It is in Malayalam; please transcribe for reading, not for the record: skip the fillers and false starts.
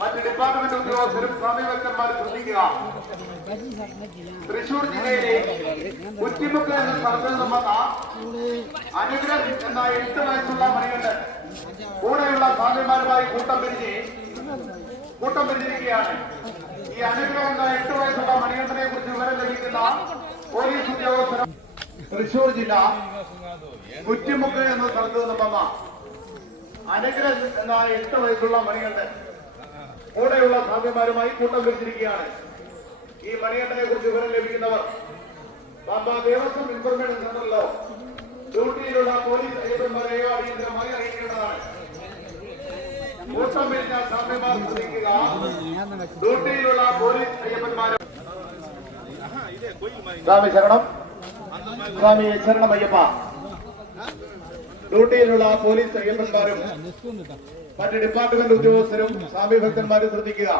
മറ്റ് ഡിപ്പാർട്ട്മെന്റ് ഉദ്യോഗസ്ഥരും സമീപസ്ഥന്മാരും ശ്രദ്ധിക്കുക. തൃശൂർ ജില്ലയിലെ കുറ്റിമുക്ക് എന്ന സ്ഥലത്ത് നിന്നും വന്ന അനുഗ്രഹം എന്ന 8 വയസ്സുള്ള മണികണ്ഠൻ കൂടെയുള്ള സ്വാമിമാരുമായി കൂട്ടം പിരിഞ്ഞിരിക്കുകയാണ്. ഈ അനുഗ്രഹം എന്ന 8 വയസ്സുള്ള മണികണ്ഠനെ കുറിച്ച് വിവരം ലഭിക്കുന്ന പോലീസ് ഉദ്യോഗസ്ഥരും തൃശൂർ ജില്ല കുറ്റിമുക്ക് എന്ന സ്ഥലത്ത് നിന്നും വന്ന അനുഗ്രഹം എന്ന 8 വയസ്സുള്ള മണികണ്ഠൻ കൂടെയുള്ള സ്വാമിമാരുമായി കൂട്ടം പിരിച്ചിരിക്കുകയാണ്. ഈ മണികണ്ഠനെ കുറിച്ച് വിവരം ലഭിക്കുന്നവർ പമ്പ ദേവസ്വം ഇൻഫർമേഷൻ സെന്ററിലോ ഡ്യൂട്ടിയിലുള്ള പോലീസ് അയ്യപ്പന്മാരെയോ അടിയന്തരമായി അറിയിക്കേണ്ടതാണ്. കൂട്ടം പിരിഞ്ഞ സ്വാമിമാർ ശ്രദ്ധിക്കുക. ഡ്യൂട്ടിയിലുള്ള പോലീസ് അയ്യപ്പന്മാരും സ്വാമി ശരണം, സ്വാമി ശരണമയ്യപ്പ. ഡ്യൂട്ടിയിലുള്ള പോലീസ് അയ്യപ്പന്മാരും മറ്റ് ഡിപ്പാർട്ട്മെന്റ് ഉദ്യോഗസ്ഥരും സ്വാമി ഭക്തന്മാരും ശ്രദ്ധിക്കുക.